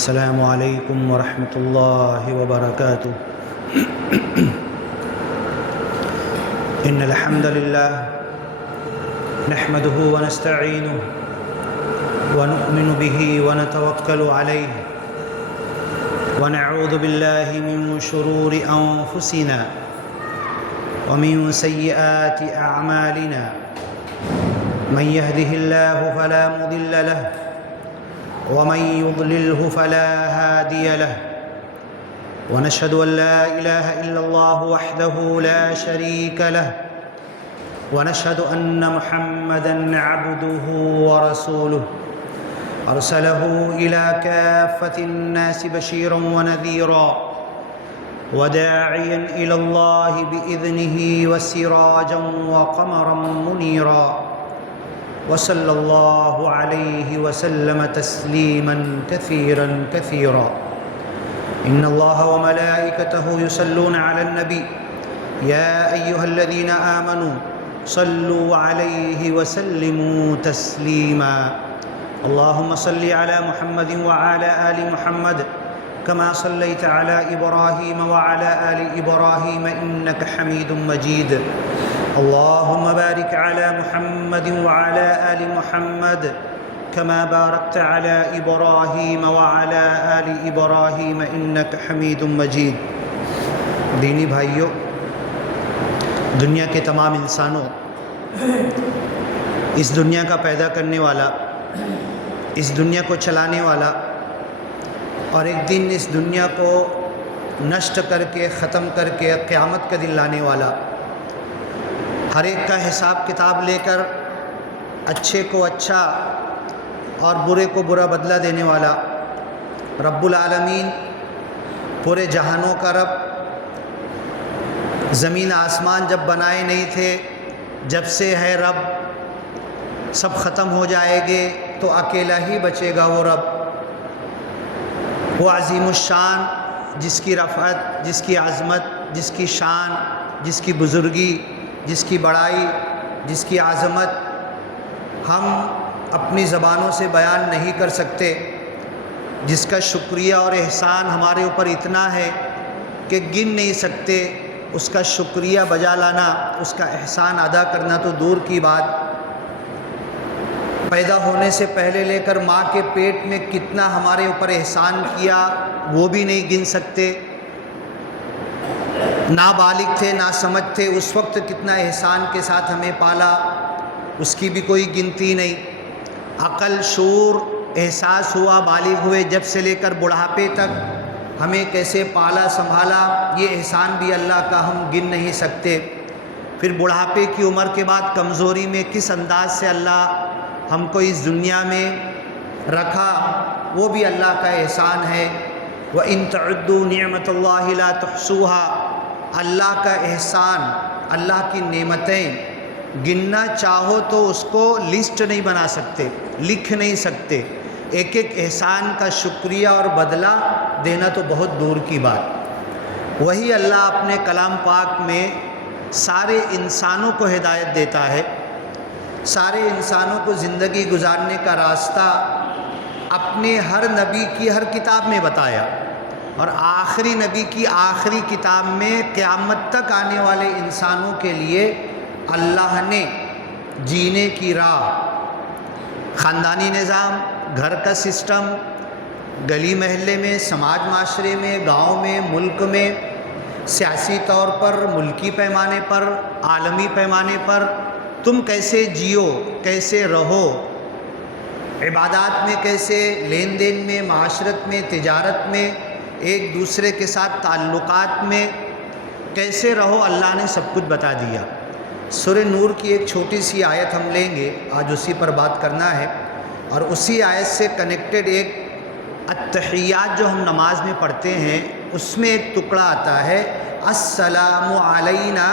السلام علیکم ورحمۃ اللہ وبرکاتہ۔ ان الحمد للہ نحمده ونستعینه ونؤمن به ونتوکل علیہ ونعوذ باللہ من شرور انفسنا ومن سیئات اعمالنا من يهده الله فلا مضل له ومن يضلله فلا هادي له ونشهد أن لا إله إلا الله وحده لا شريك له ونشهد أن محمدًا عبده ورسوله أرسله إلى كافة الناس بشيرا ونذيرا وداعيا إلى الله بإذنه وسراجا وقمرا منيرا وصلى الله عليه وسلم تسليما كثيرا كثيرا۔ إن الله وملائكته يصلون على النبي يا أيها الذين آمنوا صلوا عليه وسلموا تسليما۔ اللهم صل على محمد وعلى آل محمد كما صليت على إبراهيم وعلى آل إبراهيم إنك حميد مجيد۔ اللهم بارك على محمد وعلى آل محمد كما باركت على إبراهيم وعلى آل إبراهيم إنك حميد مجيد۔ دینی بھائیوں، دنیا کے تمام انسانوں، اس دنیا کا پیدا کرنے والا، اس دنیا کو چلانے والا اور ایک دن اس دنیا کو نشٹ کر کے ختم کر کے قیامت کا دن لانے والا، ہر ایک کا حساب کتاب لے کر اچھے کو اچھا اور برے کو برا بدلہ دینے والا رب العالمین، پورے جہانوں کا رب، زمین آسمان جب بنائے نہیں تھے، جب سے ہے رب، سب ختم ہو جائے گے تو اکیلا ہی بچے گا وہ رب، وہ عظیم الشان، جس کی رفعت، جس کی عظمت، جس کی شان، جس کی بزرگی، جس کی بڑائی، جس کی عظمت ہم اپنی زبانوں سے بیان نہیں کر سکتے، جس کا شکریہ اور احسان ہمارے اوپر اتنا ہے کہ گن نہیں سکتے، اس کا شکریہ بجا لانا، اس کا احسان ادا کرنا تو دور کی بات، پیدا ہونے سے پہلے لے کر ماں کے پیٹ میں کتنا ہمارے اوپر احسان کیا وہ بھی نہیں گن سکتے، نابالغ تھے، ناسمجھ تھے، اس وقت کتنا احسان کے ساتھ ہمیں پالا، اس کی بھی کوئی گنتی نہیں، عقل، شعور، احساس ہوا، بالغ ہوئے، جب سے لے کر بڑھاپے تک ہمیں کیسے پالا سنبھالا، یہ احسان بھی اللہ کا ہم گن نہیں سکتے۔ پھر بڑھاپے کی عمر کے بعد کمزوری میں کس انداز سے اللہ ہم کو اس دنیا میں رکھا، وہ بھی اللہ کا احسان ہے۔ وَإِن تَعُدُّوا نِعْمَةَ اللَّهِ لَا تُحْصُوهَا، اللہ کا احسان، اللہ کی نعمتیں گننا چاہو تو اس کو لسٹ نہیں بنا سکتے، لکھ نہیں سکتے، ایک ایک احسان کا شکریہ اور بدلہ دینا تو بہت دور کی بات۔ وہی اللہ اپنے کلام پاک میں سارے انسانوں کو ہدایت دیتا ہے، سارے انسانوں کو زندگی گزارنے کا راستہ اپنے ہر نبی کی ہر کتاب میں بتایا، اور آخری نبی کی آخری کتاب میں قیامت تک آنے والے انسانوں کے لیے اللہ نے جینے کی راہ، خاندانی نظام، گھر کا سسٹم، گلی محلے میں، سماج معاشرے میں، گاؤں میں، ملک میں، سیاسی طور پر، ملکی پیمانے پر، عالمی پیمانے پر تم کیسے جیو، کیسے رہو، عبادات میں کیسے، لین دین میں، معاشرت میں، تجارت میں، ایک دوسرے کے ساتھ تعلقات میں کیسے رہو، اللہ نے سب کچھ بتا دیا۔ سورہ نور کی ایک چھوٹی سی آیت ہم لیں گے، آج اسی پر بات کرنا ہے، اور اسی آیت سے کنیکٹڈ ایک التحیات جو ہم نماز میں پڑھتے ہیں اس میں ایک ٹکڑا آتا ہے، السلام علینا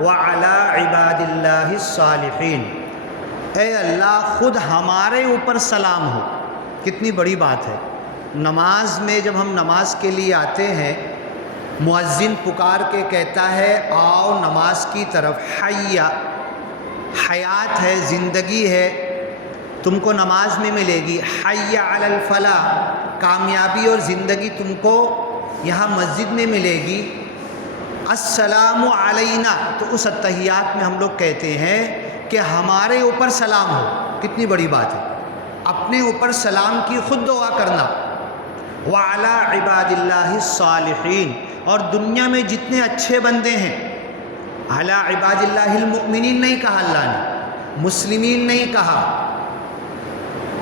وعلی عباد اللہ الصالحین، اے اللہ خود ہمارے اوپر سلام ہو۔ کتنی بڑی بات ہے، نماز میں جب ہم نماز کے لیے آتے ہیں، مؤذن پکار کے کہتا ہے آؤ نماز کی طرف، حی، حیات ہے، زندگی ہے، تم کو نماز میں ملے گی، حی علی الفلاح، کامیابی اور زندگی تم کو یہاں مسجد میں ملے گی، السلام علینا، تو اس اتحیات میں ہم لوگ کہتے ہیں کہ ہمارے اوپر سلام ہو۔ کتنی بڑی بات ہے، اپنے اوپر سلام کی خود دعا کرنا۔ وعلی عباد اللہ الصالحین، اور دنیا میں جتنے اچھے بندے ہیں، علی عباد اللہ المؤمنین نہیں کہا اللہ نے، مسلمین نہیں کہا،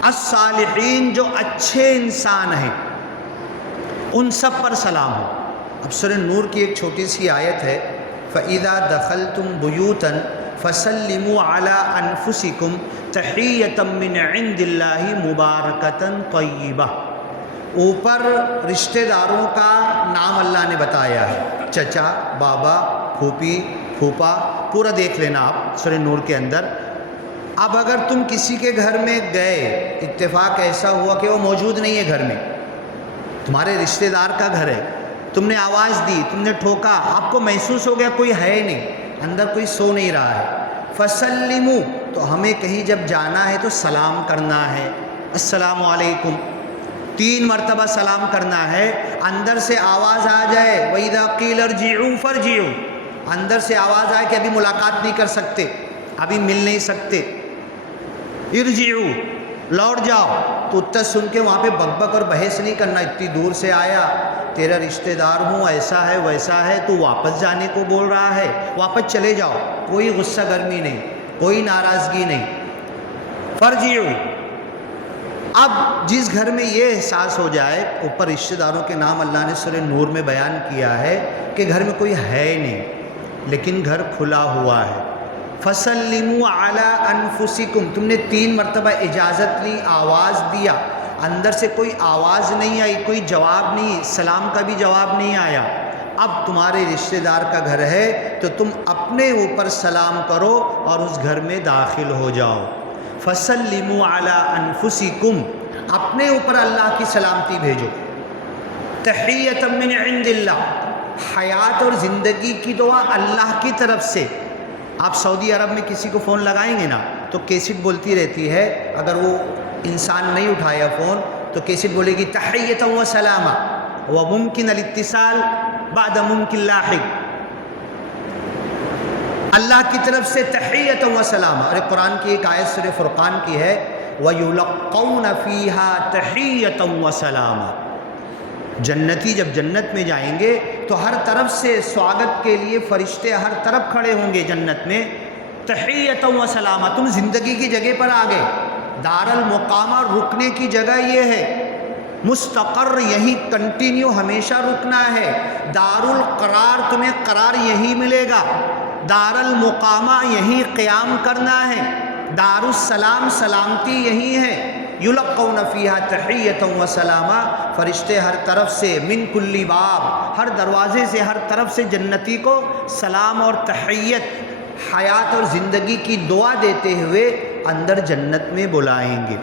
الصالحین جو اچھے انسان ہیں ان سب پر سلام ہو۔ اب سورہ نور کی ایک چھوٹی سی آیت ہے، فَإِذَا دَخَلْتُمْ بُيُوتًا فَسَلِّمُوا عَلَىٰ أَنفُسِكُمْ تَحِيَّةً مِّنْ عِندِ اللَّهِ مُبَارَكَةً طَيِّبَةً۔ اوپر رشتہ داروں کا نام اللہ نے بتایا ہے، چچا، بابا، پھوپھی، پھوپا، پورا دیکھ لینا آپ سورہ نور کے اندر۔ اب اگر تم کسی کے گھر میں گئے، اتفاق ایسا ہوا کہ وہ موجود نہیں ہے گھر میں، تمہارے رشتہ دار کا گھر ہے، تم نے آواز دی، تم نے ٹھوکا، آپ کو محسوس ہو گیا کوئی ہے نہیں، اندر کوئی سو نہیں رہا ہے، فسلموا، تو ہمیں کہیں جب جانا ہے تو سلام کرنا ہے، السلام علیکم، 3 مرتبہ سلام کرنا ہے۔ اندر سے آواز آ جائے وَإِذَا قِيلَ ارْجِعُوا فَارْجِعُوا، اندر سے آواز آئے کہ ابھی ملاقات نہیں کر سکتے، ابھی مل نہیں سکتے، ارجعوا، لوٹ جاؤ، تو اتر سن کے وہاں پہ بک بک اور بحث نہیں کرنا، اتنی دور سے آیا، تیرا رشتہ دار ہوں، ایسا ہے ویسا ہے، تو واپس جانے کو بول رہا ہے، واپس چلے جاؤ، کوئی غصہ گرمی نہیں، کوئی ناراضگی نہیں، فرجعوا۔ اب جس گھر میں یہ احساس ہو جائے، اوپر رشتہ داروں کے نام اللہ نے سورہ نور میں بیان کیا ہے کہ گھر میں کوئی ہے نہیں لیکن گھر کھلا ہوا ہے، فَسَلِّمُوا عَلَىٰ أَنفُسِكُمْ، تم نے 3 مرتبہ اجازت لی، آواز دیا، اندر سے کوئی آواز نہیں آئی، کوئی جواب نہیں، سلام کا بھی جواب نہیں آیا، اب تمہارے رشتہ دار کا گھر ہے تو تم اپنے اوپر سلام کرو اور اس گھر میں داخل ہو جاؤ۔ فَسَلِّمُوا عَلَىٰ أَنفُسِكُمْ، اپنے اوپر اللہ کی سلامتی بھیجو، تحیۃ من عند اللہ، حیات اور زندگی کی دعا اللہ کی طرف سے۔ آپ سعودی عرب میں کسی کو فون لگائیں گے نا تو کیسٹ بولتی رہتی ہے، اگر وہ انسان نہیں اٹھایا فون تو کیسٹ بولے گی تحیۃ و سلامہ وممکن الاتصال بعد ممکن لاحق، اللہ کی طرف سے تحیۃ و سلامہ۔ اور قرآن کی ایک آیت سورہ فرقان کی ہے، وَيُلَقَّوْنَ فِيهَا تَحِيَّةً وَسَلَامًا، جنتی جب جنت میں جائیں گے تو ہر طرف سے سواگت کے لیے فرشتے ہر طرف کھڑے ہوں گے جنت میں، تحیۃ و سلامہ، تم زندگی کی جگہ پر آ گئے، دار المقامہ رکنے کی جگہ یہ ہے، مستقر یہی کنٹینیو ہمیشہ رکنا ہے، دار القرار تمہیں قرار یہی ملے گا، دار المقامہ یہی قیام کرنا ہے، دار السلام سلامتی یہی ہے، یلقون فیہا تحیۃ و سلامہ، فرشتے ہر طرف سے من کل باب، ہر دروازے سے ہر طرف سے جنتی کو سلام اور تحیت، حیات اور زندگی کی دعا دیتے ہوئے اندر جنت میں بلائیں گے۔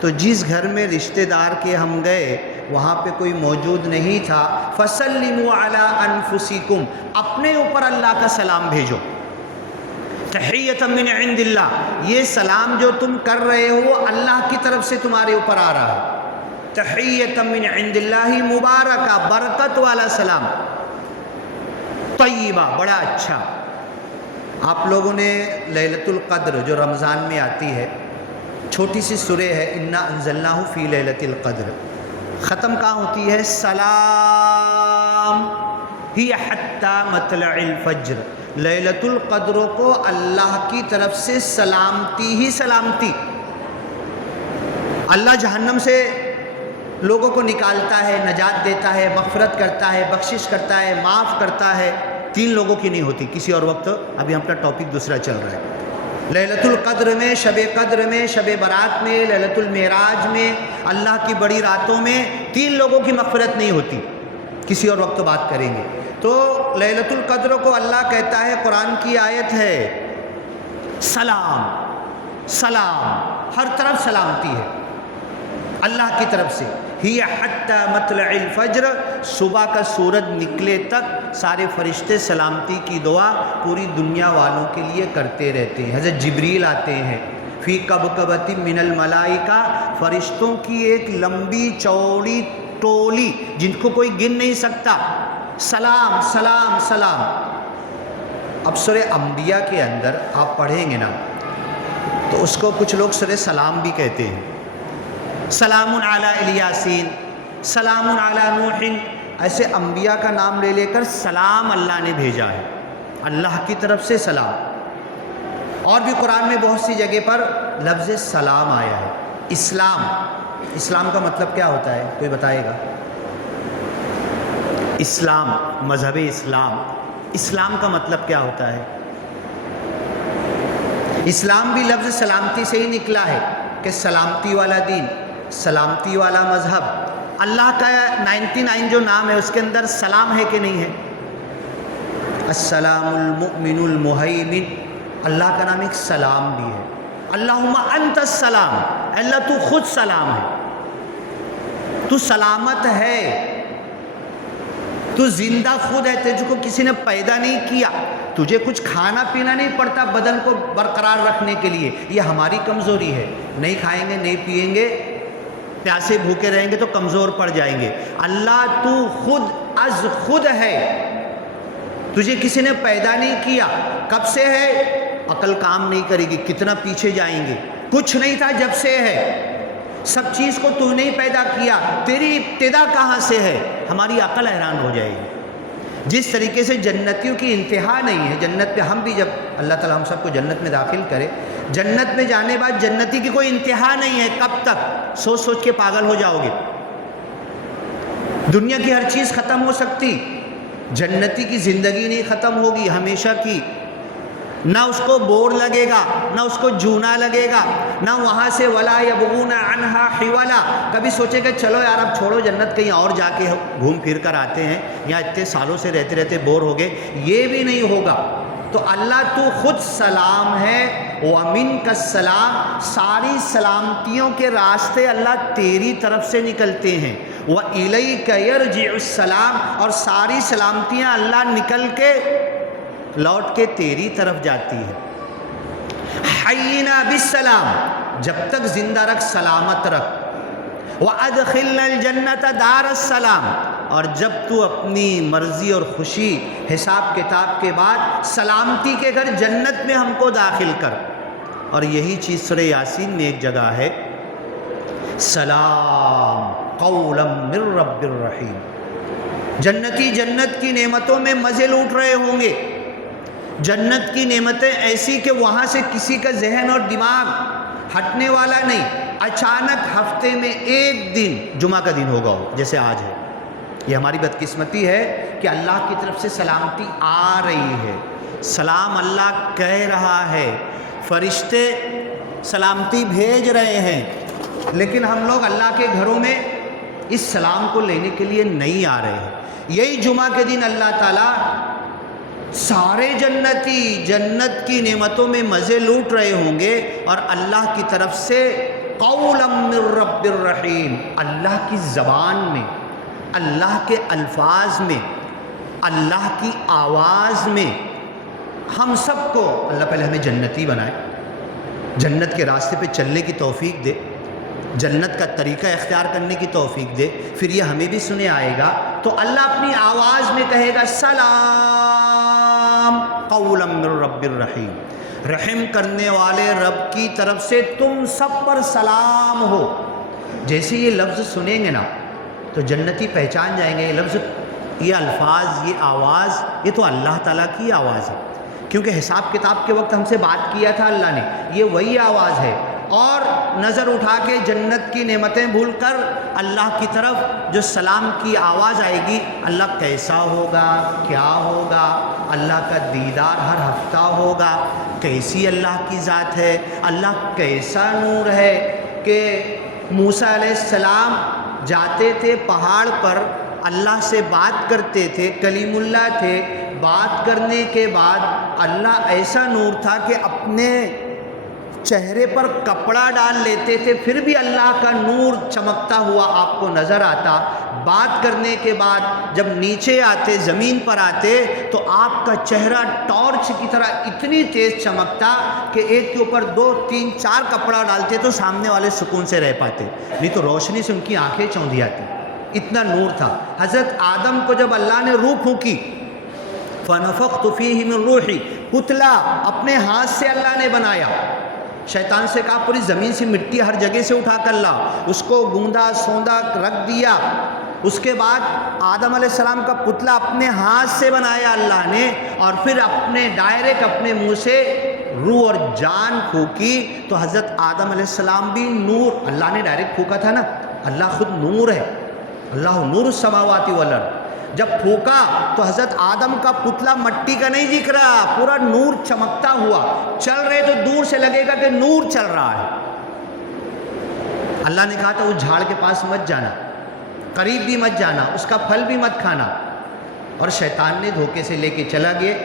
تو جس گھر میں رشتہ دار کے ہم گئے وہاں پہ کوئی موجود نہیں تھا، فَسَلِّمُوا عَلَىٰ أَنفُسِكُمْ، اپنے اوپر اللہ کا سلام بھیجو، تحیۃ من عند اللہ، یہ سلام جو تم کر رہے ہو وہ اللہ کی طرف سے تمہارے اوپر آ رہا ہے، تحیۃ من عند اللہ مبارکہ، برکت والا سلام، طیبہ، بڑا اچھا۔ آپ لوگوں نے لیلۃ القدر جو رمضان میں آتی ہے، چھوٹی سی سورہ ہے، انا انزلناہ فی لیلۃ القدر، ختم کہاں ہوتی ہے؟ سلام ہی حتی مطلع الفجر، لیلۃ القدر کو اللہ کی طرف سے سلامتی ہی سلامتی، اللہ جہنم سے لوگوں کو نکالتا ہے، نجات دیتا ہے، مغفرت کرتا ہے، بخشش کرتا ہے، معاف کرتا ہے، 3 لوگوں کی نہیں ہوتی، کسی اور وقت، ابھی ہم کا ٹاپک دوسرا چل رہا ہے۔ لیلۃ القدر میں، شب قدر میں، شب برات میں، لیلۃ المعراج میں، اللہ کی بڑی راتوں میں 3 لوگوں کی مغفرت نہیں ہوتی، کسی اور وقت بات کریں گے۔ تو لیلۃ القدر کو اللہ کہتا ہے، قرآن کی آیت ہے، سلام سلام، ہر طرف سلامتی ہے اللہ کی طرف سے، ہی حتی مطلع الفجر، صبح کا سورج نکلے تک سارے فرشتے سلامتی کی دعا پوری دنیا والوں کے لیے کرتے رہتے ہیں۔ حضرت جبریل آتے ہیں، فی کبکبۃ من الملائکہ، فرشتوں کی ایک لمبی چوڑی ٹولی جن کو کوئی گن نہیں سکتا، سلام سلام سلام۔ اب سورہ انبیاء کے اندر آپ پڑھیں گے نا تو اس کو کچھ لوگ سورہ سلام بھی کہتے ہیں، سلام علی الیاسین، سلام علی نوح، ایسے انبیاء کا نام لے لے کر سلام اللہ نے بھیجا ہے، اللہ کی طرف سے سلام۔ اور بھی قرآن میں بہت سی جگہ پر لفظ سلام آیا ہے۔ اسلام، اسلام کا مطلب کیا ہوتا ہے؟ کوئی بتائے گا؟ اسلام، مذہب اسلام، اسلام کا مطلب کیا ہوتا ہے؟ اسلام بھی لفظ سلامتی سے ہی نکلا ہے کہ سلامتی والا دین، سلامتی والا مذہب۔ اللہ کا 99 جو نام ہے اس کے اندر سلام ہے کہ نہیں ہے؟ السلام المؤمن المہیمن، اللہ کا نام ایک سلام بھی ہے۔ اللہم انت السلام، اللہ تو خود سلام ہے، تو سلامت ہے، تو زندہ خود ہے، تجھ کو کسی نے پیدا نہیں کیا، تجھے کچھ کھانا پینا نہیں پڑتا بدن کو برقرار رکھنے کے لیے، یہ ہماری کمزوری ہے، نہیں کھائیں گے نہیں پیئیں گے، پیاسے بھوکے رہیں گے تو کمزور پڑ جائیں گے۔ اللہ تو خود از خود ہے، تجھے کسی نے پیدا نہیں کیا، کب سے ہے؟ عقل کام نہیں کرے گی، کتنا پیچھے جائیں گے، کچھ نہیں تھا جب سے ہے، سب چیز کو تو نہیں پیدا کیا، تیری ابتدا کہاں سے ہے؟ ہماری عقل حیران ہو جائے گی۔ جس طریقے سے جنتیوں کی انتہا نہیں ہے، جنت پہ ہم بھی جب اللہ تعالیٰ ہم سب کو جنت میں داخل کرے، جنت میں جانے بعد جنتی کی کوئی انتہا نہیں ہے، کب تک؟ سوچ سوچ کے پاگل ہو جاؤ گے۔ دنیا کی ہر چیز ختم ہو سکتی، جنتی کی زندگی نہیں ختم ہوگی، ہمیشہ کی، نہ اس کو بور لگے گا، نہ اس کو جونا لگے گا، نہ وہاں سے ولا یبغون عنہا حولا، کبھی سوچے کہ چلو یار اب چھوڑو جنت کہیں اور جا کے گھوم پھر کر آتے ہیں، یا اتنے سالوں سے رہتے رہتے بور ہو گئے، یہ بھی نہیں ہوگا۔ تو اللہ تو خود سلام ہے، وَمِنْكَ السَّلَامُ، ساری سلامتیوں کے راستے اللہ تیری طرف سے نکلتے ہیں، وَإِلَيْكَ يَرْجِعُ السَّلَامُ، اور ساری سلامتیاں اللہ نکل کے لوٹ کے تیری طرف جاتی ہے۔ حَيِّنَا بِالسَّلَامِ، جب تک زندہ رکھ سلامت رکھ، وَأَدْخِلْنَا الْجَنَّةَ دَارَ السَّلَامِ، اور جب تو اپنی مرضی اور خوشی حساب کتاب کے بعد سلامتی کے گھر جنت میں ہم کو داخل کر۔ اور یہی چیز سورہ یاسین میں ایک جگہ ہے، سلام قولا من رب الرحیم، جنتی جنت کی نعمتوں میں مزے لوٹ رہے ہوں گے، جنت کی نعمتیں ایسی کہ وہاں سے کسی کا ذہن اور دماغ ہٹنے والا نہیں، اچانک ہفتے میں ایک دن جمعہ کا دن ہوگا جیسے آج ہے۔ یہ ہماری بدقسمتی ہے کہ اللہ کی طرف سے سلامتی آ رہی ہے، سلام اللہ کہہ رہا ہے، فرشتے سلامتی بھیج رہے ہیں، لیکن ہم لوگ اللہ کے گھروں میں اس سلام کو لینے کے لیے نہیں آ رہے ہیں۔ یہی جمعہ کے دن اللہ تعالیٰ سارے جنتی جنت کی نعمتوں میں مزے لوٹ رہے ہوں گے، اور اللہ کی طرف سے قولا من رب الرحیم، اللہ کی زبان میں، اللہ کے الفاظ میں، اللہ کی آواز میں ہم سب کو اللہ پہلے ہمیں جنتی بنائے، جنت کے راستے پہ چلنے کی توفیق دے، جنت کا طریقہ اختیار کرنے کی توفیق دے، پھر یہ ہمیں بھی سنے آئے گا تو اللہ اپنی آواز میں کہے گا سلام قولا من رب الرحیم، رحم کرنے والے رب کی طرف سے تم سب پر سلام ہو۔ جیسے یہ لفظ سنیں گے نا تو جنتی پہچان جائیں گے، یہ لفظ، یہ الفاظ، یہ آواز، یہ تو اللہ تعالیٰ کی آواز ہے، کیونکہ حساب کتاب کے وقت ہم سے بات کیا تھا اللہ نے، یہ وہی آواز ہے۔ اور نظر اٹھا کے جنت کی نعمتیں بھول کر اللہ کی طرف جو سلام کی آواز آئے گی، اللہ کیسا ہوگا، کیا ہوگا، اللہ کا دیدار ہر ہفتہ ہوگا، کیسی اللہ کی ذات ہے، اللہ کیسا نور ہے کہ موسیٰ علیہ السلام جاتے تھے پہاڑ پر، اللہ سے بات کرتے تھے، کلیم اللہ تھے، بات کرنے کے بعد اللہ ایسا نور تھا کہ اپنے چہرے پر کپڑا ڈال لیتے تھے، پھر بھی اللہ کا نور چمکتا ہوا آپ کو نظر آتا۔ بات کرنے کے بعد جب نیچے آتے، زمین پر آتے، تو آپ کا چہرہ ٹارچ کی طرح اتنی تیز چمکتا کہ ایک کے اوپر 2 3 4 کپڑا ڈالتے تو سامنے والے سکون سے رہ پاتے، نہیں تو روشنی سے ان کی آنکھیں چوندھی آتی، اتنا نور تھا۔ حضرت آدم کو جب اللہ نے روح پھونکی، فَنَفَخْتُ فِيهِ مِن رُوحِي، پتلا اپنے ہاتھ سے اللہ نے بنایا۔ شیطان سے کہا پوری زمین سے مٹی ہر جگہ سے اٹھا کر لا، اس کو گوندا سوندا رکھ دیا۔ اس کے بعد آدم علیہ السلام کا پتلا اپنے ہاتھ سے بنایا اللہ نے، اور پھر ڈائریکٹ اپنے منہ سے روح اور جان پھونکی، تو حضرت آدم علیہ السلام بھی نور، اللہ نے ڈائریکٹ پھونکا تھا نا، اللہ خود نور ہے، اللہ نور السماوات والارض۔ جب پھونکا تو حضرت آدم کا پتلا مٹی کا نہیں دکھ رہا، پورا نور چمکتا ہوا، چل رہے تو دور سے لگے گا کہ نور چل رہا ہے۔ اللہ نے کہا تھا اس جھاڑ کے پاس مت جانا، قریب بھی مت جانا، اس کا پھل بھی مت کھانا، اور شیطان نے دھوکے سے لے کے چلا گیا،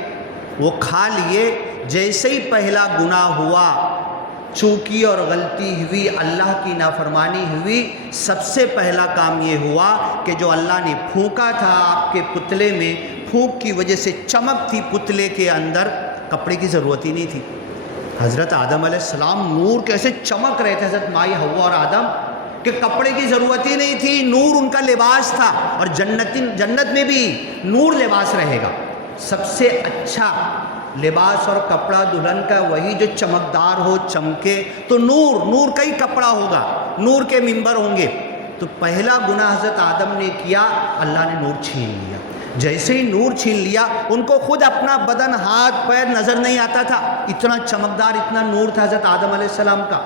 وہ کھا لیے۔ جیسے ہی پہلا گناہ ہوا، چوکی اور غلطی ہوئی، اللہ کی نافرمانی ہوئی، سب سے پہلا کام یہ ہوا کہ جو اللہ نے پھونکا تھا آپ کے پتلے میں، پھونک کی وجہ سے چمک تھی پتلے کے اندر، کپڑے کی ضرورت ہی نہیں تھی۔ حضرت آدم علیہ السلام نور کیسے چمک رہے تھے، حضرت مائی حوا اور آدم، کہ کپڑے کی ضرورت ہی نہیں تھی، نور ان کا لباس تھا۔ اور جنت میں بھی نور لباس رہے گا۔ سب سے اچھا لباس اور کپڑا دلہن کا وہی جو چمکدار ہو، چمکے، تو نور کا ہی کپڑا ہوگا، نور کے ممبر ہوں گے۔ تو پہلا گناہ حضرت آدم نے کیا، اللہ نے نور چھین لیا۔ جیسے ہی نور چھین لیا، ان کو خود اپنا بدن، ہاتھ پیر نظر نہیں آتا تھا، اتنا چمکدار، اتنا نور تھا حضرت آدم علیہ السلام کا۔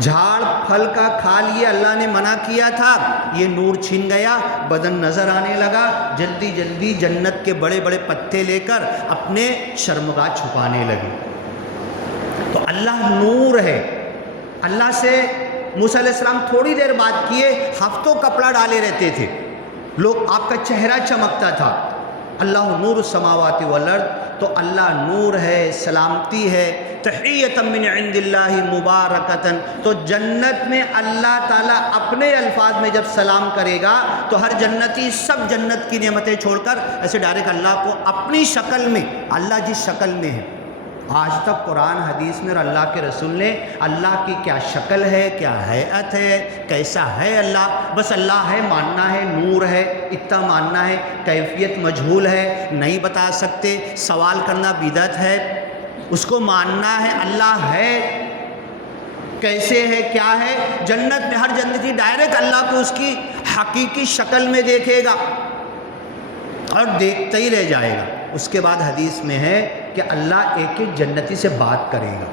جھاڑ پھل کا کھا لیے، اللہ نے منع کیا تھا، یہ نور چھن گیا، بدن نظر آنے لگا، جلدی جلدی جنت کے بڑے بڑے پتے لے کر اپنے شرمگاہ چھپانے لگے۔ تو اللہ نور ہے۔ اللہ سے موسیٰ علیہ السلام تھوڑی دیر بات کیے، ہفتوں کپڑا ڈالے رہتے تھے، لوگ آپ کا چہرہ چمکتا تھا۔ اللہ نور السماوات والارض، تو اللہ نور ہے، سلامتی ہے، تحیۃ من عند اللہ مبارکۃ۔ تو جنت میں اللہ تعالیٰ اپنے الفاظ میں جب سلام کرے گا تو ہر جنتی سب جنت کی نعمتیں چھوڑ کر ایسے ڈائریکٹ اللہ کو اپنی شکل میں، اللہ جس شکل میں ہے، آج تک قرآن حدیث میں اور اللہ کے رسول نے اللہ کی کیا شکل ہے، کیا ہیئت ہے، کیسا ہے اللہ، بس اللہ ہے ماننا ہے، نور ہے اتنا ماننا ہے، کیفیت مجہول ہے نہیں بتا سکتے، سوال کرنا بدعت ہے، اس کو ماننا ہے اللہ ہے، کیسے ہے، کیا ہے۔ جنت میں ہر جنتی ڈائریکٹ اللہ کو اس کی حقیقی شکل میں دیکھے گا اور دیکھتا ہی رہ جائے گا۔ اس کے بعد حدیث میں ہے کہ اللہ ایک ایک جنتی سے بات کرے گا۔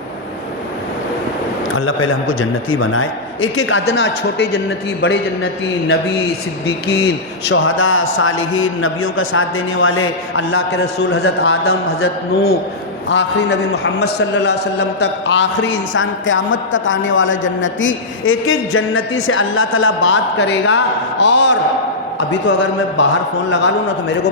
اللہ پہلے ہم کو جنتی بنائے، ایک ایک ادنا، چھوٹے جنتی، بڑے جنتی، نبی، صدیقین، شہداء، صالحین، نبیوں کا ساتھ دینے والے، اللہ کے رسول حضرت آدم، حضرت نوح، آخری نبی محمد صلی اللہ علیہ وسلم تک، آخری انسان قیامت تک آنے والا جنتی، ایک ایک جنتی سے اللہ تعالیٰ بات کرے گا۔ اور ابھی تو اگر میں باہر فون لگا لوں نا تو میرے کو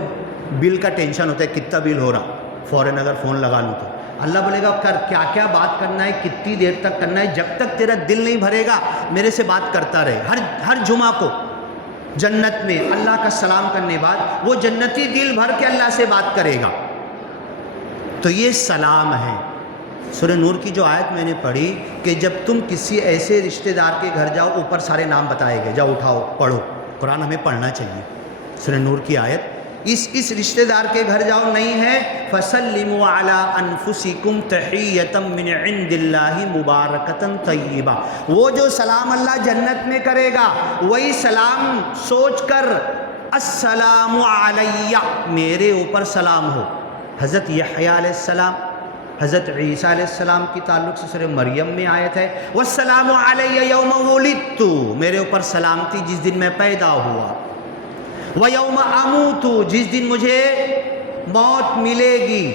بل کا ٹینشن ہوتا ہے، کتنا بل ہو رہا، فوراً اگر فون لگا لوں تو اللہ بولے گا کر، کیا کیا بات کرنا ہے، کتنی دیر تک کرنا ہے، جب تک تیرا دل نہیں بھرے گا میرے سے بات کرتا رہے۔ ہر جمعہ کو جنت میں اللہ کا سلام کرنے بعد وہ جنتی دل بھر کے اللہ سے بات کرے گا۔ تو یہ سلام ہے۔ سورہ نور کی جو آیت میں نے پڑھی کہ جب تم کسی ایسے رشتہ دار کے گھر جاؤ، اوپر سارے نام بتائے گئے، جاؤ اٹھاؤ پڑھو، قرآن ہمیں پڑھنا چاہیے۔ سورہ نور کی آیت، اس رشتہ دار کے گھر جاؤ نہیں ہے، فَسَلِّمُوا عَلَىٰ أَنفُسِكُمْ تَحِيَّةً مِّنْ عِندِ اللَّهِ مُبَارَكَةً طَيِّبَةً۔ وہ جو سلام اللہ جنت میں کرے گا وہی سلام سوچ کر، السلام علیہ، میرے اوپر سلام ہو۔ حضرت یحییٰ علیہ السلام، حضرت عیسیٰ علیہ السلام کی تعلق سے سورہ مریم میں آیت ہے، وَالسَّلَامُ عَلَيَّ يَوْمَ وُلِدتُّ، میرے اوپر سلامتی جس دن میں پیدا ہوا، وَيَوْمَ أَمُوتُ، جس دن مجھے موت ملے گی،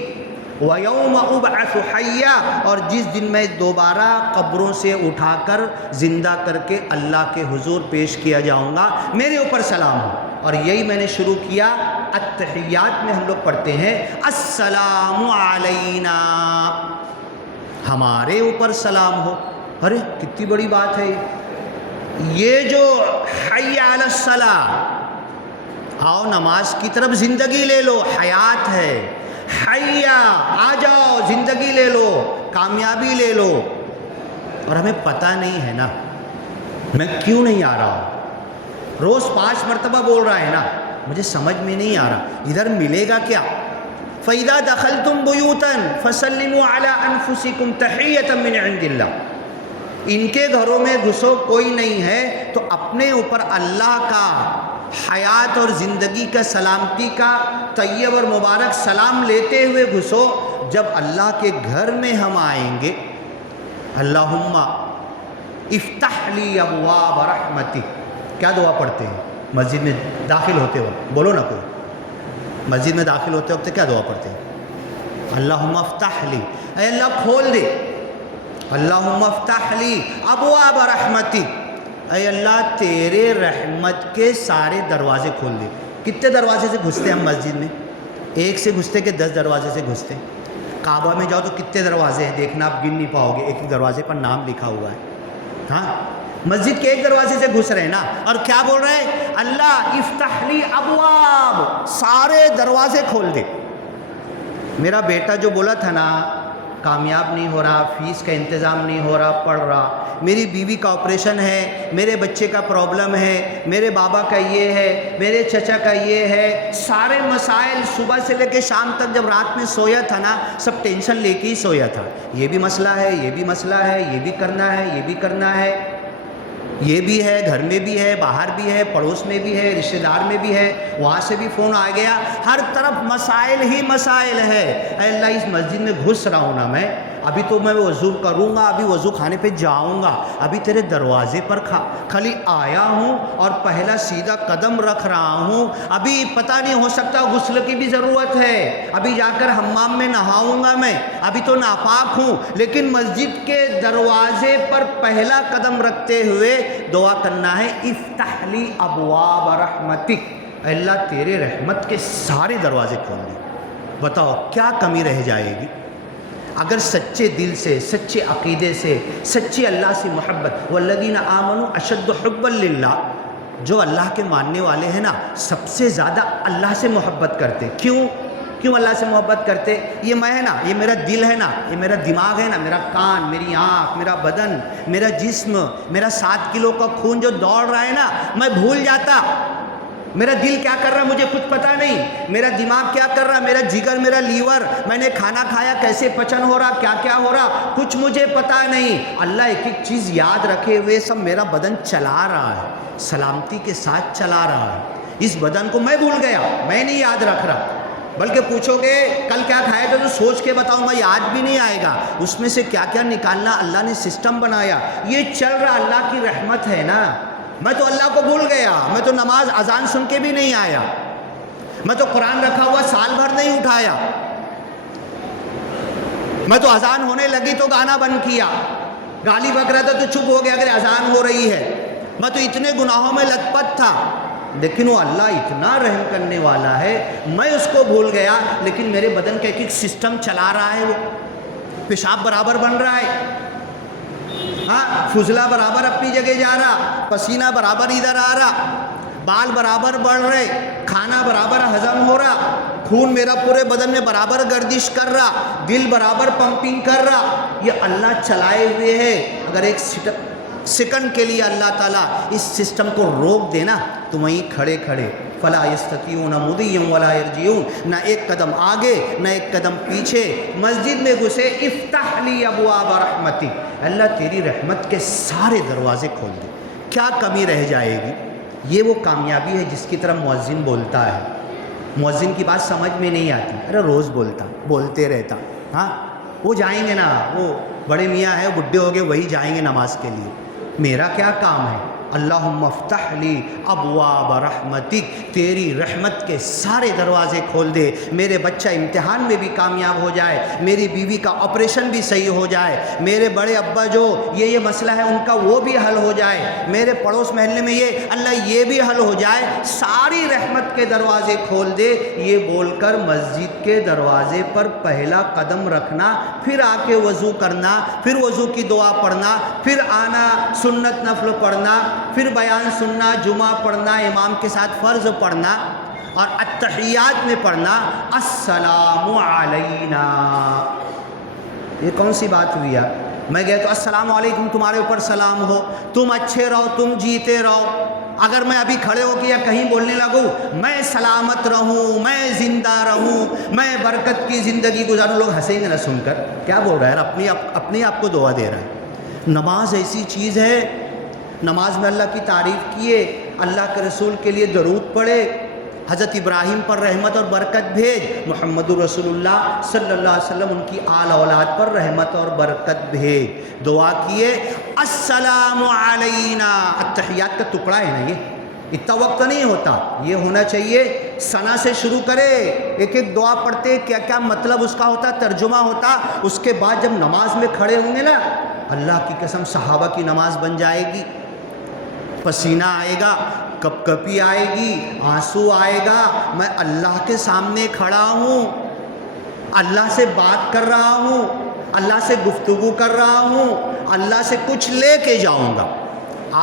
وَيَوْمَ أُبْعَثُ حَيًّا، اور جس دن میں دوبارہ قبروں سے اٹھا کر زندہ کر کے اللہ کے حضور پیش کیا جاؤں گا، میرے اوپر سلام ہو۔ اور یہی میں نے شروع کیا، التحیات میں ہم لوگ پڑھتے ہیں السلام علینا، ہمارے اوپر سلام ہو۔ ارے کتنی بڑی بات ہے یہ جو حی علی الصلاۃ، آؤ نماز کی طرف زندگی لے لو، حیات ہے، حیا آ جاؤ زندگی لے لو، کامیابی لے لو۔ اور ہمیں پتہ نہیں ہے نا میں کیوں نہیں آ رہا ہوں، روز 5 مرتبہ بول رہا ہے نا، مجھے سمجھ میں نہیں آ رہا ادھر ملے گا کیا۔ فَإِذَا دَخَلْتُمْ بُيُوتًا فَسَلِّمُوا عَلَىٰ أَنفُسِكُمْ تَحِيَّةً مِّنْ عِندِ اللَّهِ، ان کے گھروں میں گھسو کوئی نہیں ہے تو اپنے اوپر اللہ کا حیات اور زندگی کا سلامتی کا طیب اور مبارک سلام لیتے ہوئے گھسو۔ جب اللہ کے گھر میں ہم آئیں گے، اللہم افتح لی ابواب رحمتک، کیا دعا پڑھتے ہیں مسجد میں داخل ہوتے وقت؟ بولو نا کوئی، مسجد میں داخل ہوتے وقت کیا دعا پڑھتے ہیں؟ اللہم افتح لی، اے اللہ کھول دے، اللہم افتح لی ابواب رحمتک، اے اللہ تیرے رحمت کے سارے دروازے کھول دے۔ کتنے دروازے سے گھستے ہیں ہم مسجد میں؟ ایک سے گھستے کہ 10 دروازے سے گھستے؟ کعبہ میں جاؤ تو کتنے دروازے ہیں دیکھنا، آپ گن نہیں پاؤ گے، ایک ایک دروازے پر نام لکھا ہوا ہے۔ ہاں مسجد کے ایک دروازے سے گھس رہے ہیں نا، اور کیا بول رہے ہیں؟ اللہ افتح لی ابواب، سارے دروازے کھول دے۔ میرا بیٹا جو بولا تھا نا کامیاب نہیں ہو رہا، فیس کا انتظام نہیں ہو رہا، پڑھ رہا، میری بیوی کا آپریشن ہے، میرے بچے کا پرابلم ہے، میرے بابا کا یہ ہے، میرے چچا کا یہ ہے، سارے مسائل، صبح سے لے کے شام تک جب رات میں سویا تھا نا سب ٹینشن لے کے ہی سویا تھا، یہ بھی مسئلہ ہے، یہ بھی مسئلہ ہے، یہ بھی کرنا ہے، یہ بھی کرنا ہے، یہ بھی ہے، گھر میں بھی ہے، باہر بھی ہے، پڑوس میں بھی ہے، رشتہ دار میں بھی ہے، وہاں سے بھی فون آ گیا، ہر طرف مسائل ہی مسائل ہے۔ اے اللہ اس مسجد میں گھس رہا ہوں نا میں، ابھی تو میں وضو کروں گا، ابھی وضو خانے پہ جاؤں گا، ابھی تیرے دروازے پر خالی آیا ہوں اور پہلا سیدھا قدم رکھ رہا ہوں، ابھی پتہ نہیں ہو سکتا غسل کی بھی ضرورت ہے، ابھی جا کر حمام میں نہاؤں گا میں، ابھی تو ناپاک ہوں، لیکن مسجد کے دروازے پر پہلا قدم رکھتے ہوئے دعا کرنا ہے افتح لی ابواب رحمتک، اے اللہ تیرے رحمت کے سارے دروازے کھول دے۔ بتاؤ کیا کمی رہ جائے گی اگر سچے دل سے، سچے عقیدے سے، سچے اللہ سے محبت، والذین آمنوا اشد حبا للہ، جو اللہ کے ماننے والے ہیں نا سب سے زیادہ اللہ سے محبت کرتے۔ کیوں اللہ سے محبت کرتے؟ یہ میں ہے نا، یہ میرا دل ہے نا، یہ میرا دماغ ہے نا، میرا کان، میری آنکھ، میرا بدن، میرا جسم، میرا 7 کلو کا خون جو دوڑ رہا ہے نا، میں بھول جاتا میرا دل کیا کر رہا مجھے خود پتہ نہیں، میرا دماغ کیا کر رہا، میرا جگر، میرا لیور، میں نے کھانا کھایا کیسے پچن ہو رہا، کیا کیا ہو رہا، کچھ مجھے پتہ نہیں۔ اللہ ایک ایک چیز یاد رکھے ہوئے سب میرا بدن چلا رہا ہے، سلامتی کے ساتھ چلا رہا ہے۔ اس بدن کو میں بھول گیا، میں نہیں یاد رکھ رہا، بلکہ پوچھو گے کل کیا کھایا تھا تو سوچ کے بتاؤں گا، یاد بھی نہیں آئے گا، اس میں سے کیا کیا نکالنا اللہ نے سسٹم بنایا، یہ چل رہا اللہ کی رحمت ہے نا۔ میں تو اللہ کو بھول گیا، میں تو نماز اذان سن کے بھی نہیں آیا، میں تو قرآن رکھا ہوا سال بھر نہیں اٹھایا، میں تو اذان ہونے لگی تو گانا بند کیا، گالی بک رہا تھا تو چپ ہو گیا اگر اذان ہو رہی ہے، میں تو اتنے گناہوں میں لت پت تھا، لیکن وہ اللہ اتنا رحم کرنے والا ہے، میں اس کو بھول گیا، لیکن میرے بدن کا ایک ایک سسٹم چلا رہا ہے، وہ پیشاب برابر بن رہا ہے، ہاں فضلہ برابر اپنی جگہ جا رہا، پسینہ برابر ادھر آ رہا، بال برابر بڑھ رہے، کھانا برابر ہضم ہو رہا، خون میرا پورے بدن میں برابر گردش کر رہا، دل برابر پمپنگ کر رہا، یہ اللہ چلائے ہوئے ہے۔ اگر ایک سیکنڈ کے لیے اللہ تعالیٰ اس سسٹم کو روک دینا تو وہیں کھڑے کھڑے فلا یستطیعون مضیا ولا یرجعون، نہ ایک قدم آگے نہ ایک قدم پیچھے، مسجد میں گھسے افتح لی ابواب رحمتی، اللہ تیری رحمت کے سارے دروازے کھول دے، کیا کمی رہ جائے گی؟ یہ وہ کامیابی ہے جس کی طرف مؤذن بولتا ہے۔ مؤذن کی بات سمجھ میں نہیں آتی، ارے روز بولتے رہتا، ہاں وہ جائیں گے نا، وہ بڑے میاں ہے، بڈھے ہو گئے، وہی جائیں گے نماز کے لیے، میرا کیا کام ہے؟ اللہم افتح لی ابواب رحمتک، تیری رحمت کے سارے دروازے کھول دے، میرے بچہ امتحان میں بھی کامیاب ہو جائے، میری بیوی کا آپریشن بھی صحیح ہو جائے، میرے بڑے ابا جو یہ مسئلہ ہے ان کا وہ بھی حل ہو جائے، میرے پڑوس محلے میں یہ اللہ یہ بھی حل ہو جائے، ساری رحمت کے دروازے کھول دے، یہ بول کر مسجد کے دروازے پر پہلا قدم رکھنا، پھر آ کے وضو کرنا، پھر وضو کی دعا پڑھنا، پھر آنا سنت نفل پڑھنا، پھر بیان سننا، جمعہ پڑھنا، امام کے ساتھ فرض پڑھنا، اور اتحیات میں پڑھنا السلام علینا. یہ کون سی بات ہوئی یار؟ میں گیا تو السلام علیکم تمہارے اوپر سلام ہو، تم اچھے رہو، تم جیتے رہو. اگر میں ابھی کھڑے ہو کے یا کہیں بولنے لگوں میں سلامت رہوں، میں زندہ رہوں، میں برکت کی زندگی گزاروں، لوگ ہنسیں گے نا سن کر. کیا بول رہا ہے یار؟ اپنے آپ کو دعا دے رہا ہے. نماز ایسی چیز ہے، نماز میں اللہ کی تعریف کیے، اللہ کے رسول کے لیے درود پڑھے، حضرت ابراہیم پر رحمت اور برکت بھیج، محمد رسول اللہ صلی اللہ علیہ وسلم ان کی آل اولاد پر رحمت اور برکت بھیج، دعا کیے السلام علینا. اتحیات کا ٹکڑا ہے نا یہ، اتنا وقت نہیں ہوتا، یہ ہونا چاہیے ثنا سے شروع کرے. ایک ایک دعا پڑھتے کیا کیا مطلب اس کا ہوتا، ترجمہ ہوتا. اس کے بعد جب نماز میں کھڑے ہوں گے نا، اللہ کی قسم صحابہ کی نماز بن جائے گی. پسینہ آئے گا، کپ کپی آئے گی، آنسو آئے گا. میں اللہ کے سامنے کھڑا ہوں، اللہ سے بات کر رہا ہوں، اللہ سے گفتگو کر رہا ہوں، اللہ سے کچھ لے کے جاؤں گا.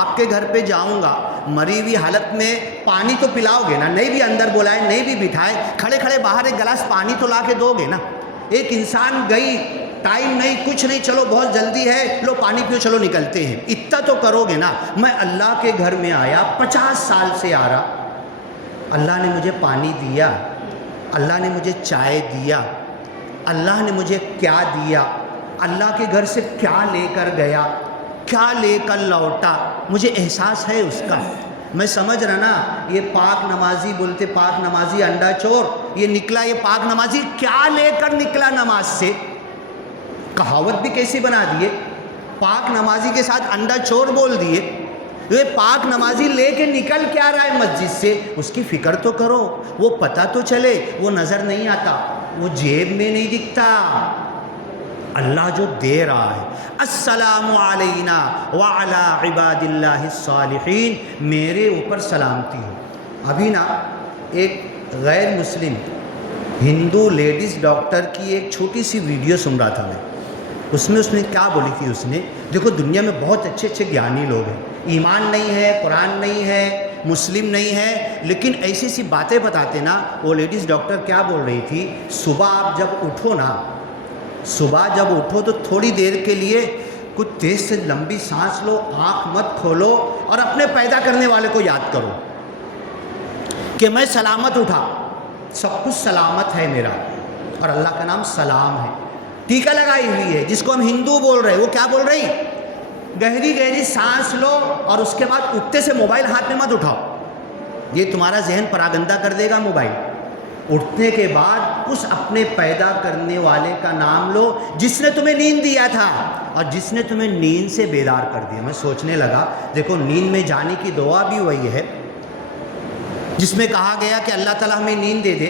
آپ کے گھر پہ جاؤں گا، مری ہوئی حالت میں پانی تو پلاؤ گے نا، نہیں بھی اندر بلائے نہیں بھی بٹھائے، کھڑے کھڑے باہر ایک گلاس پانی تو لا کے دو گے نا. ایک انسان گئی، ٹائم نہیں، کچھ نہیں، چلو بہت جلدی ہے، لو پانی پیو، چلو نکلتے ہیں، اتنا تو کرو گے نا. میں اللہ کے گھر میں آیا، 50 سال سے آ رہا، اللہ نے مجھے پانی دیا، اللہ نے مجھے چائے دیا، اللہ نے مجھے کیا دیا، اللہ کے گھر سے کیا لے کر گیا، کیا لے کر لوٹا، مجھے احساس ہے اس کا. میں سمجھ رہا نا، یہ پاک نمازی بولتے، پاک نمازی انڈا چور، یہ نکلا، یہ پاک نمازی کیا لے کر نکلا نماز سے. کہاوت بھی کیسی بنا دیے، پاک نمازی کے ساتھ انڈا چور بول دیے. یہ پاک نمازی لے کے نکل کیا رہا ہے مسجد سے، اس کی فکر تو کرو، وہ پتہ تو چلے. وہ نظر نہیں آتا، وہ جیب میں نہیں دکھتا، اللہ جو دے رہا ہے. السلام علینا وعلی عباد اللہ الصالحین، میرے اوپر سلامتی ہو. ابھی نا ایک غیر مسلم ہندو لیڈیز ڈاکٹر کی ایک چھوٹی سی ویڈیو سن رہا تھا میں. اس میں کیا بولی تھی اس نے، دیکھو دنیا میں بہت اچھے اچھے گیانی لوگ ہیں، ایمان نہیں ہے، قرآن نہیں ہے، مسلم نہیں ہے، لیکن ایسی ایسی باتیں بتاتے نا. وہ لیڈیز ڈاکٹر کیا بول رہی تھی، صبح آپ جب اٹھو نا، صبح جب اٹھو تو تھوڑی دیر کے لیے کچھ تیز سے لمبی سانس لو، آنکھ مت کھولو، اور اپنے پیدا کرنے والے کو یاد کرو کہ میں سلامت اٹھا، سب کچھ سلامت ہے میرا، اور اللہ کا نام سلام ہے. ٹیکا لگائی ہوئی ہے، جس کو ہم ہندو بول رہے ہیں. وہ کیا بول رہی، گہری گہری سانس لو، اور اس کے بعد اٹھتے سے موبائل ہاتھ میں مت اٹھاؤ، یہ تمہارا ذہن پراگندہ کر دے گا موبائل. اٹھنے کے بعد اس اپنے پیدا کرنے والے کا نام لو، جس نے تمہیں نیند دیا تھا اور جس نے تمہیں نیند سے بیدار کر دیا. میں سوچنے لگا، دیکھو نیند میں جانے کی دعا بھی وہی ہے جس میں کہا گیا کہ اللہ تعالیٰ ہمیں نیند دے دے.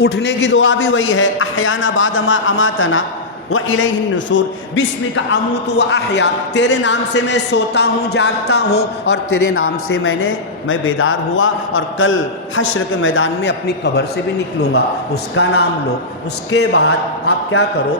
اٹھنے کی دعا بھی وہی ہے، احیانا بعد ما اماتنا وَإِلَيْهِ النُّشُورُ، بِاسْمِكَ أَمُوتُ وَأَحْيَا، تیرے نام سے میں سوتا ہوں، جاگتا ہوں، اور تیرے نام سے میں بیدار ہوا، اور کل حشر کے میدان میں اپنی قبر سے بھی نکلوں گا. اس کا نام لو. اس کے بعد آپ کیا کرو،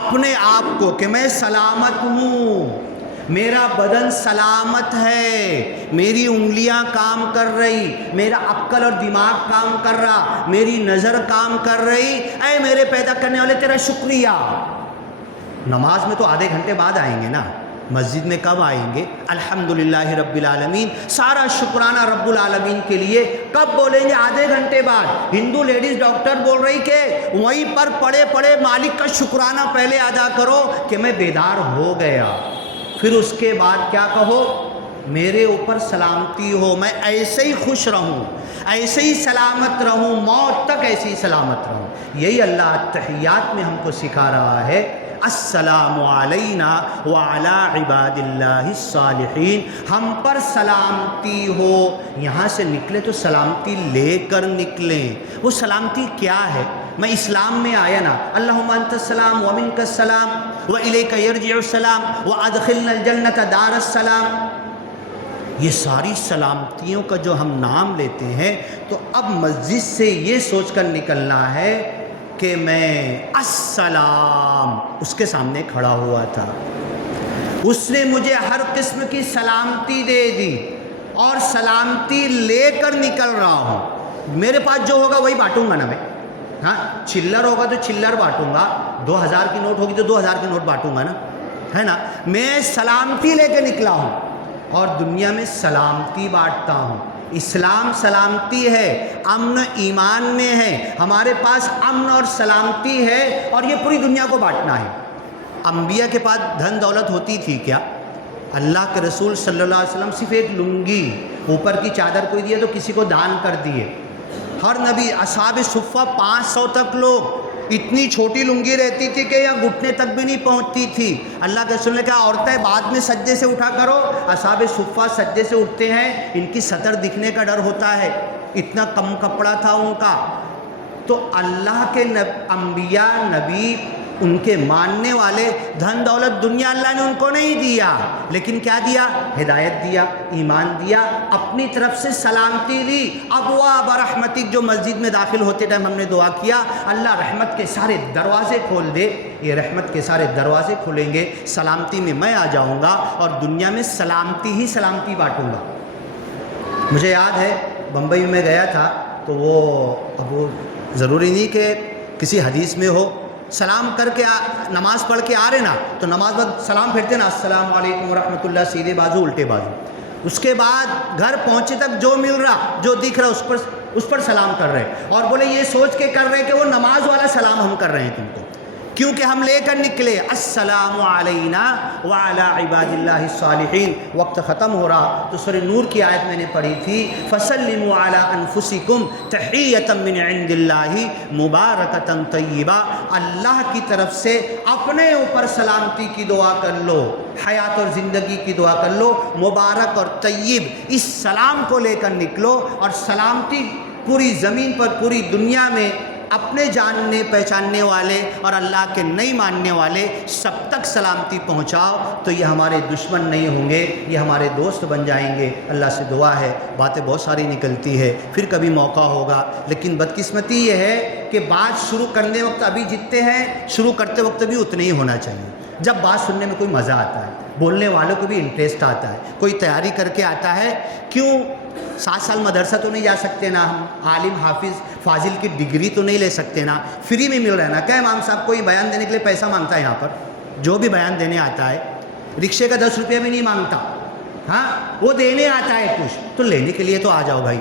اپنے آپ کو کہ میں سلامت ہوں، میرا بدن سلامت ہے، میری انگلیاں کام کر رہی، میرا عقل اور دماغ کام کر رہا، میری نظر کام کر رہی، اے میرے پیدا کرنے والے تیرا شکریہ. نماز میں تو آدھے گھنٹے بعد آئیں گے نا، مسجد میں کب آئیں گے؟ الحمدللہ رب العالمین، سارا شکرانہ رب العالمین کے لیے. کب بولیں گے؟ آدھے گھنٹے بعد. ہندو لیڈیز ڈاکٹر بول رہی کہ وہیں پر پڑے پڑے مالک کا شکرانہ پہلے ادا کرو کہ میں بیدار ہو گیا. پھر اس کے بعد کیا کہو، میرے اوپر سلامتی ہو، میں ایسے ہی خوش رہوں، ایسے ہی سلامت رہوں، موت تک ایسے ہی سلامت رہوں. یہی اللہ تحیات میں ہم کو سکھا رہا ہے. السلام علینا وعلی عباد اللہ الصالحین، ہم پر سلامتی ہو. یہاں سے نکلے تو سلامتی لے کر نکلیں. وہ سلامتی کیا ہے؟ میں اسلام میں آیا نا، اللہم انت السلام ومنک السلام والیک یرجع السلام وادخلنا الجنۃ دار السلام. یہ ساری سلامتیوں کا جو ہم نام لیتے ہیں، تو اب مسجد سے یہ سوچ کر نکلنا ہے کہ میں السلام اس کے سامنے کھڑا ہوا تھا، اس نے مجھے ہر قسم کی سلامتی دے دی. اور سلامتی لے کر نکل رہا ہوں. میرے پاس جو ہوگا وہی بانٹوں گا نا میں. ہاں چلر ہوگا تو چلر بانٹوں گا, 2000 کی نوٹ ہوگی تو 2000 کی نوٹ بانٹوں گا نا, ہے نا. میں سلامتی لے کے نکلا ہوں اور دنیا میں سلامتی بانٹتا ہوں. اسلام سلامتی ہے, امن ایمان میں ہے. ہمارے پاس امن اور سلامتی ہے اور یہ پوری دنیا کو بانٹنا ہے. انبیاء کے پاس دھن دولت ہوتی تھی کیا؟ اللہ کے رسول صلی اللہ علیہ وسلم صرف ایک لنگی, اوپر کی چادر کوئی دیے تو کسی کو دان کر دیے. ہر نبی, اصحاب صفہ 500 تک لوگ, اتنی چھوٹی لنگی رہتی تھی کہ یہاں گھٹنے تک بھی نہیں پہنچتی تھی. اللہ کے رسول نے کہا عورتیں بعد میں سجدے سے اٹھا کرو. اصحاب صفہ سجدے سے اٹھتے ہیں, ان کی سطر دکھنے کا ڈر ہوتا ہے, اتنا کم کپڑا تھا ان کا. تو اللہ کے انبیاء نبی, ان کے ماننے والے, دھن دولت دنیا اللہ نے ان کو نہیں دیا, لیکن کیا دیا؟ ہدایت دیا, ایمان دیا, اپنی طرف سے سلامتی دی. ابواب رحمتک, جو مسجد میں داخل ہوتے ٹائم ہم نے دعا کیا, اللہ رحمت کے سارے دروازے کھول دے. یہ رحمت کے سارے دروازے کھلیں گے, سلامتی میں آ جاؤں گا اور دنیا میں سلامتی ہی سلامتی بانٹوں گا. مجھے یاد ہے بمبئی میں گیا تھا تو وہ, اب وہ ضروری نہیں کہ کسی حدیث میں ہو, سلام کر کے نماز پڑھ کے آ رہے نا, تو نماز بعد سلام پھیرتے نا, السلام علیکم ورحمۃ اللہ, سیدھے بازو الٹے بازو. اس کے بعد گھر پہنچے تک جو مل رہا, جو دکھ رہا, اس پر سلام کر رہے, اور بولے یہ سوچ کے کر رہے کہ وہ نماز والا سلام ہم کر رہے ہیں تم کو, کیونکہ ہم لے کر نکلے السلام علینا وعلی عباد اللہ الصالحین. وقت ختم ہو رہا تو سورہ نور کی آیت میں نے پڑھی تھی, فسلموا علی انفسکم تحیۃ من عند اللہ مبارکۃ طیبہ. اللہ کی طرف سے اپنے اوپر سلامتی کی دعا کر لو, حیات اور زندگی کی دعا کر لو, مبارک اور طیب. اس سلام کو لے کر نکلو اور سلامتی پوری زمین پر, پوری دنیا میں اپنے جاننے پہچاننے والے اور اللہ کے نہیں ماننے والے سب تک سلامتی پہنچاؤ, تو یہ ہمارے دشمن نہیں ہوں گے, یہ ہمارے دوست بن جائیں گے. اللہ سے دعا ہے, باتیں بہت ساری نکلتی ہے, پھر کبھی موقع ہوگا, لیکن بدقسمتی یہ ہے کہ بات شروع کرنے وقت ابھی جتنے ہیں, شروع کرتے وقت بھی اتنے ہی ہونا چاہیے. جب بات سننے میں کوئی مزہ آتا ہے, بولنے والوں کو بھی انٹرسٹ آتا ہے, کوئی تیاری کر کے آتا ہے. کیوں 7 سال مدرسہ تو نہیں جا سکتے نا ہم, عالم حافظ فاضل کی ڈگری تو نہیں لے سکتے نا, فری میں مل رہا ہے نا. کیا امام صاحب کوئی بیان دینے کے لیے پیسہ مانگتا ہے یہاں پر؟ جو بھی بیان دینے آتا ہے رکشے کا 10 روپیہ بھی نہیں مانگتا, ہاں وہ دینے آتا ہے کچھ, تو لینے کے لیے تو آ جاؤ بھائی,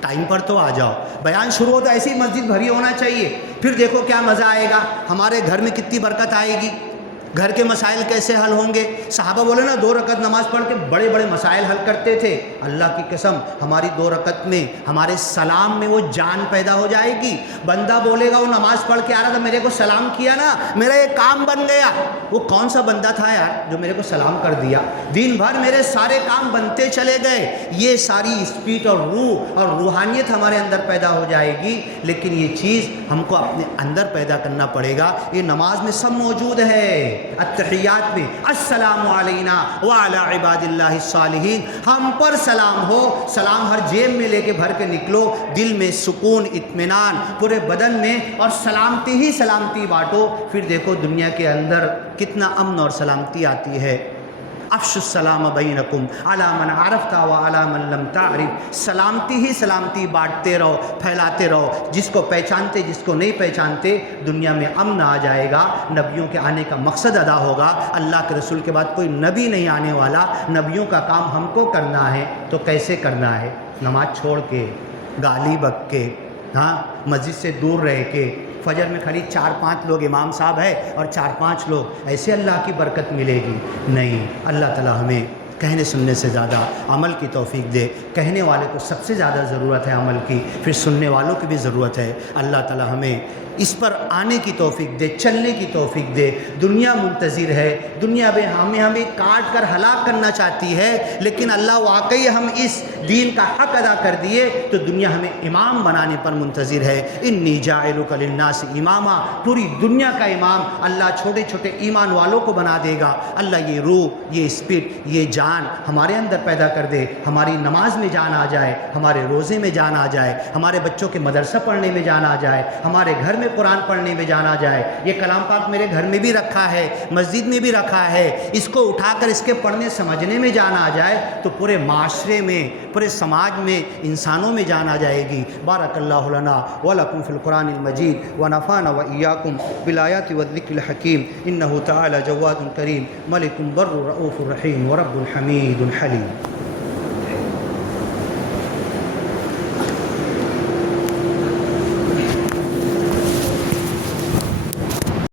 ٹائم پر تو آ جاؤ. بیان شروع ہو تو ایسی مسجد بھری ہونا چاہیے, پھر دیکھو کیا مزہ آئے گا, ہمارے گھر میں کتنی برکت آئے گی, گھر کے مسائل کیسے حل ہوں گے. صحابہ بولے نا 2 رکعت نماز پڑھ کے بڑے بڑے مسائل حل کرتے تھے. اللہ کی قسم ہماری 2 رکعت میں, ہمارے سلام میں وہ جان پیدا ہو جائے گی. بندہ بولے گا وہ نماز پڑھ کے آ رہا تھا, میرے کو سلام کیا نا, میرا یہ کام بن گیا. وہ کون سا بندہ تھا یار جو میرے کو سلام کر دیا, دن بھر میرے سارے کام بنتے چلے گئے. یہ ساری اسپرٹ اور روح اور روحانیت ہمارے اندر پیدا ہو جائے گی, لیکن یہ چیز ہم کو اپنے اندر پیدا کرنا پڑے گا. یہ نماز میں سب موجود ہے, التحیات میں السلام علینا وعلی عباد اللہ الصالحین, ہم پر سلام ہو. سلام ہر جیب میں لے کے بھر کے نکلو, دل میں سکون, اطمینان پورے بدن میں, اور سلامتی ہی سلامتی بانٹو. پھر دیکھو دنیا کے اندر کتنا امن اور سلامتی آتی ہے. افشوا السلام بینکم علی من عرفت و علی من لم تعرف. سلامتی ہی سلامتی بانٹتے رہو, پھیلاتے رہو, جس کو پہچانتے جس کو نہیں پہچانتے. دنیا میں امن آ جائے گا, نبیوں کے آنے کا مقصد ادا ہوگا. اللہ کے رسول کے بعد کوئی نبی نہیں آنے والا, نبیوں کا کام ہم کو کرنا ہے. تو کیسے کرنا ہے؟ نماز چھوڑ کے, گالی بک کے, ہاں مسجد سے دور رہ کے, فجر میں خالی 4-5 لوگ امام صاحب ہے اور 4-5 لوگ, ایسے اللہ کی برکت ملے گی نہیں. اللہ تعالی ہمیں کہنے سننے سے زیادہ عمل کی توفیق دے. کہنے والے کو سب سے زیادہ ضرورت ہے عمل کی, پھر سننے والوں کی بھی ضرورت ہے. اللہ تعالی ہمیں اس پر آنے کی توفیق دے, چلنے کی توفیق دے. دنیا منتظر ہے, دنیا میں ہمیں کاٹ کر ہلاک کرنا چاہتی ہے, لیکن اللہ واقعی ہم اس دین کا حق ادا کر دیے تو دنیا ہمیں امام بنانے پر منتظر ہے. انی جاعلک للناس اماما, پوری دنیا کا امام اللہ چھوٹے چھوٹے ایمان والوں کو بنا دے گا. اللہ یہ روح, یہ اسپرٹ, یہ جان جان ہمارے اندر پیدا کر دے، ہماری نماز میں جان آ جائے، ہمارے روزے میں جان آ جائے، ہمارے بچوں کے مدرسہ پڑھنے میں جان آ جائے، ہمارے گھر میں قرآن پڑھنے میں جان آ جائے۔ یہ کلام پاک میرے گھر میں بھی رکھا ہے، مسجد میں بھی رکھا ہے، اس کو اٹھا کر اس کے پڑھنے سمجھنے میں جان آ جائے تو پورے معاشرے میں، پورے سماج میں، انسانوں میں جان آ جائے گی۔ بارک اللہ لنا ولکم فی القرآن المجید ونفعنا وإیاکم بالآیات والذکر الحکیم انہ تعالی جواد کریم ملک بر رؤوف رحیم ورب حمید حلیم۔